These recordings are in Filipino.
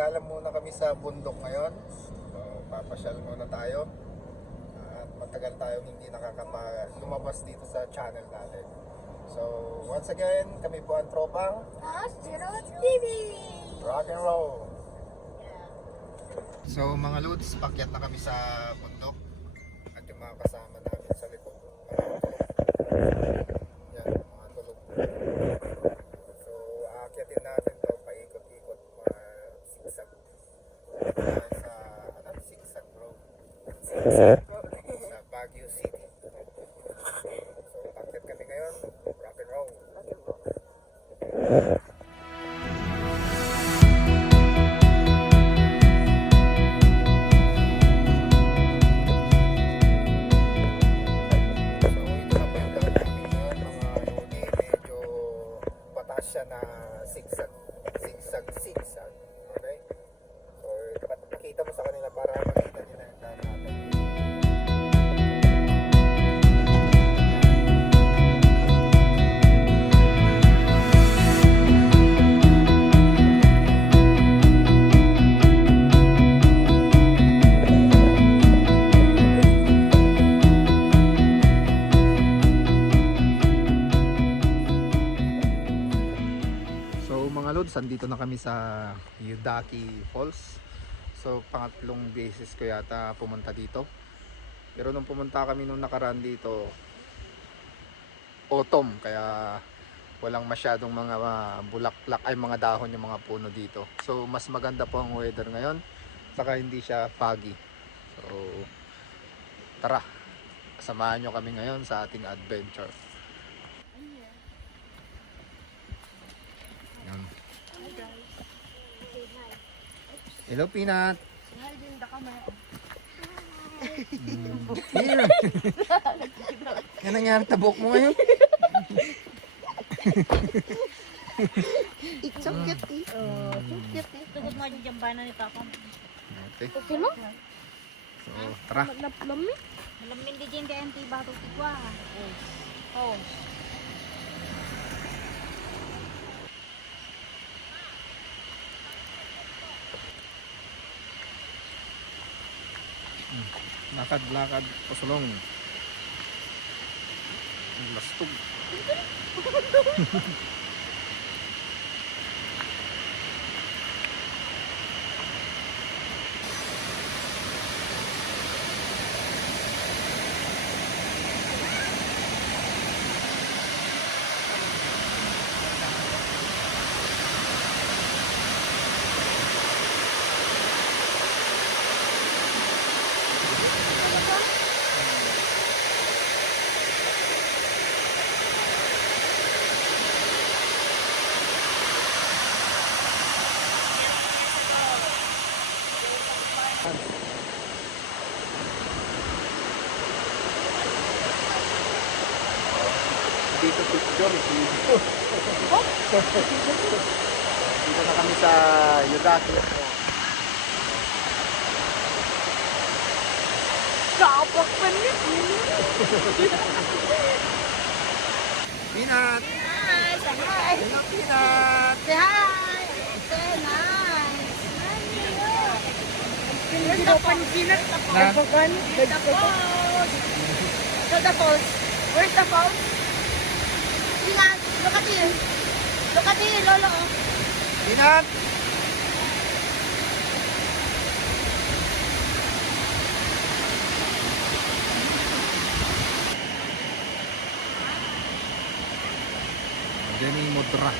gala muna kami sa bundok ngayon. So, papasyal muna tayo. At matagal tayong hindi lumabas dito sa channel natin. So, once again, kami po ang tropang Zero TV! Rock and Roll. So mga loads, pakyat na kami sa bundok. At yung mga kasama namin sa likod. Yan, mga tulog. So, aakyatin natin to paikot-ikot mga sigsag. Sa, sigsag road. Sigsag road. Sa Baguio City. So, pakyat kami ngayon. Rock and roll. Siya na zigzag. Okay? So, dapat makita mo sa kanila para makita nila yung daan natin. Andito na kami sa Yudaki Falls. So pangatlong beses ko yata pumunta dito. Pero nung pumunta kami nung nakaraan dito, autumn, kaya walang masyadong mga bulaklak ay mga dahon yung mga puno dito. So mas maganda po ang weather ngayon, saka hindi siya foggy. So tara, samahan nyo kami ngayon sa ating adventure. Yan. Hello, Peanut. Hi din, da kamay. Peanut. Yan nangyari tabok mo ngayon. It's so cute eh. So cute eh. Tugod mo dyan jambana ni Papa. Okay. Okay no? So, tara. Mami? Malamin di dyan di anti bato tigwa. Oh. Lakad-lakad pasulong. Lastog. Dito picture dito. Dito na kami sa Yudaki. Kapak panit. Peanut! Hi, say hi. Hello, Peanut! Say hi. Say nice. Where's the peanut? Nagpagan. Where's the falls? So the falls. Where's the falls? Peanut, look at you. Look at you, Lolo. Peanut! Jenny Mudra.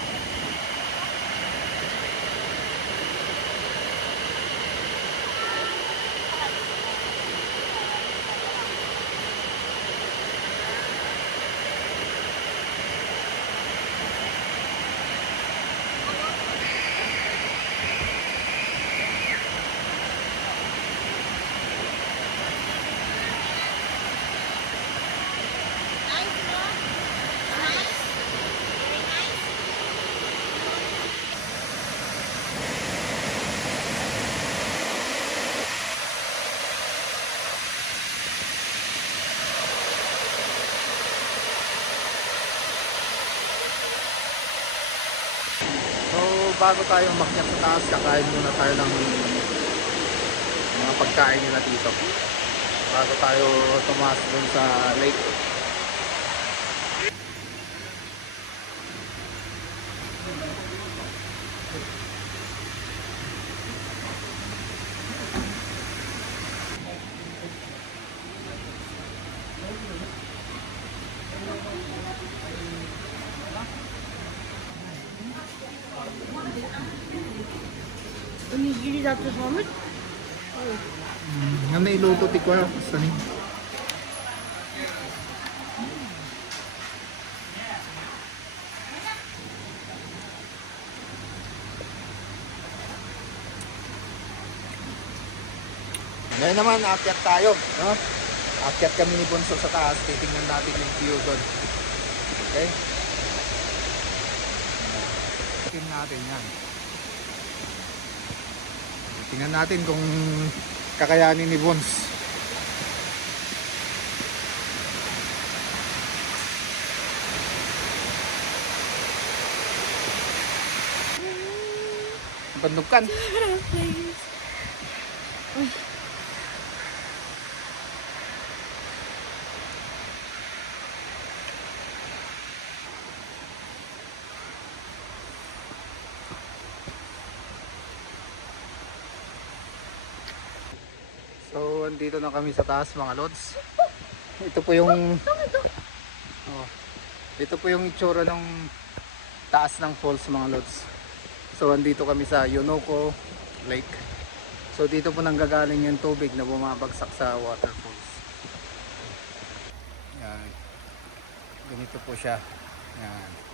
bago tayo umakyat sa taas, kakain muna tayo ng mga pagkain nila dito. Bago tayo tumaas dun sa lake. Onigiriだって寒い。 Nga may iluto ti ko sani. Ngayon naman, aakyat tayo, no? Aakyat kami ni Bonso sa taas, titingnan natin yung view doon. Okay? Tingnan natin yan. Tingnan natin kung kakayanin ni Bons. Bandukan. So, andito na kami sa taas mga lods. Ito po yung ito po yung itsura ng taas ng falls mga lods. So, andito kami sa Yonoko Lake. So, dito po nanggagaling yung tubig na bumabagsak sa waterfalls. Yan. Ganito po siya. Yan.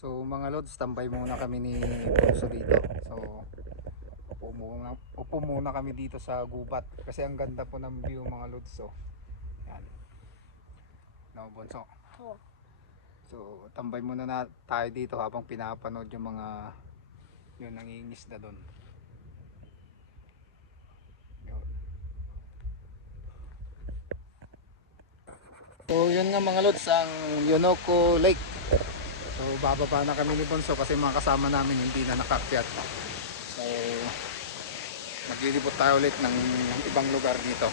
So mga lods, tambay muna kami ni Bonso dito. So upo muna kami dito sa gubat kasi ang ganda po ng view mga lods. So yan. No, Bonso. Oo. So tambay muna na tayo dito habang pinapanood yung mga yun nangingisda doon. So yun nga mga lods, ang Yonoko Lake. So bababa na kami ni Bonso kasi mga kasama namin hindi na nakakyat. So maglilibot tayo ulit ng ibang lugar dito.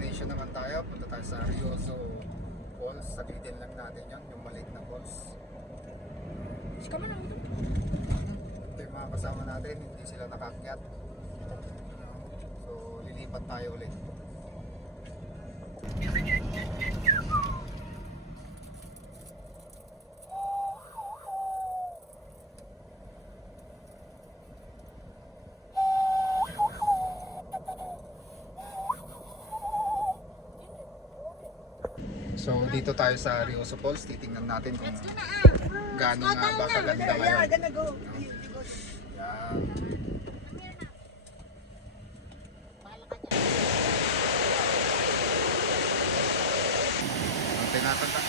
destination naman tayo. Punta tayo sa Rioso Falls. Sabitin lang natin yun, yung maliit na falls. Ito yung mga kasama natin, hindi sila nakakyat. So lilipat tayo ulit. So dito tayo sa Rioso Falls, titingnan natin kung gaano nga ba kaganda ngayon. Yan. Ang tinatanda.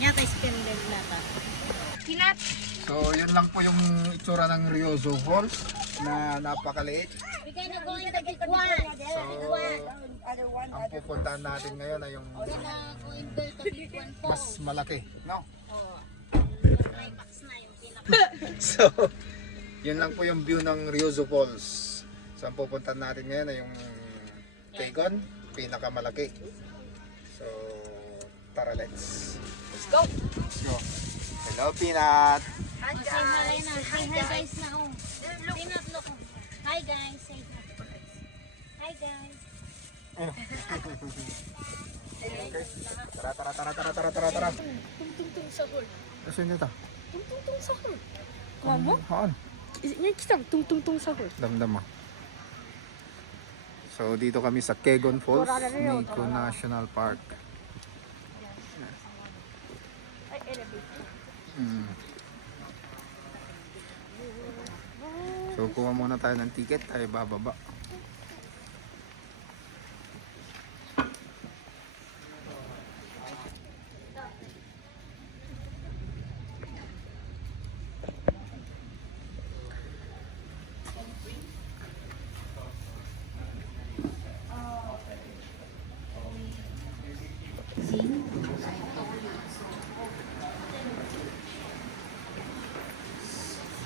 Yata spindle na ta. Kinat. So yun lang po yung itsura ng Rioso Falls na napakaliit. We gonna go in the big one. So ang pupuntahan natin ngayon ay yung Gonna go in the big one po. mas malaki, no? Oh. Climax na yung pinaka. So yun lang po yung view ng Rioso Falls. So ang pupuntahan natin ngayon ay yung Kegon, pinakamalaki. So tara, let's go. Let's go. Hello, Peanut. Hi guys. Say hi guys na oh. Peanut look. Hi guys. Say hi. Hi guys. Tara. 퉁퉁퉁 서울. Asan niyo ta? 퉁퉁퉁 서울. Mama? Haan. Yan kitang 퉁퉁퉁 서울. Damdam mo. So dito kami sa Kegon Falls, Nico National Park. So kuha muna tayo ng ticket, tayo bababa.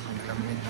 Ang lamig.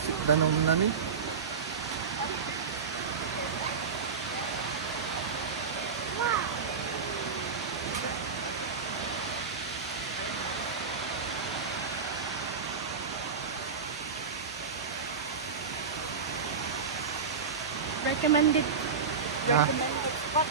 Isip danom na ni. Recommended. Ah. Recommended spot.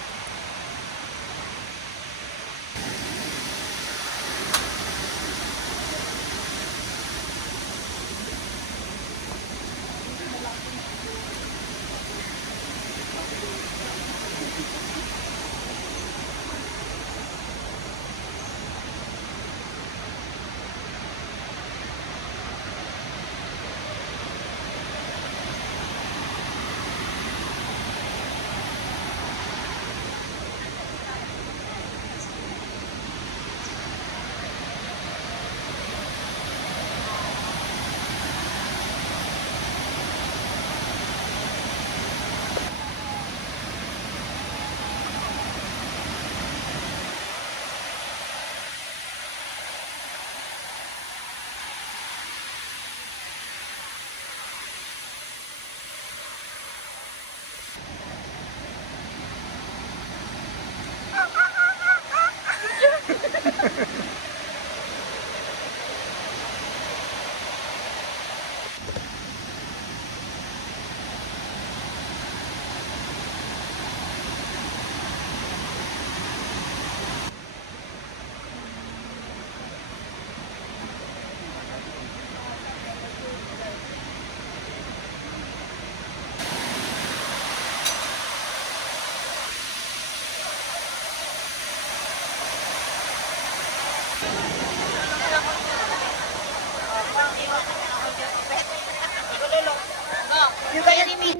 Yung kaya ni Mi.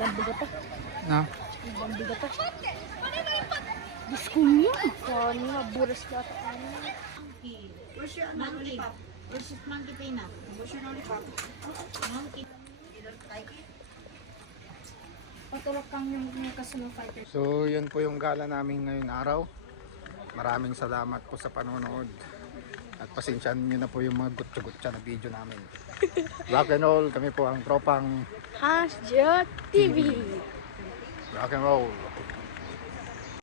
Bambiga pa. Na. Bambiga pa. Diyos ko niya. Kani nga, buras na ito. Where's your monkey? Where's your monkey peanut? Where's your lollipop? Monkey. Patulog kang yung kasunong fighter. So, yun po yung gala namin ngayong araw. Maraming salamat po sa panonood. At pasensyahan nyo na po yung mga gutsa-gutsa na video namin. Rock and roll, kami po ang tropang Hasjot TV. rock and roll.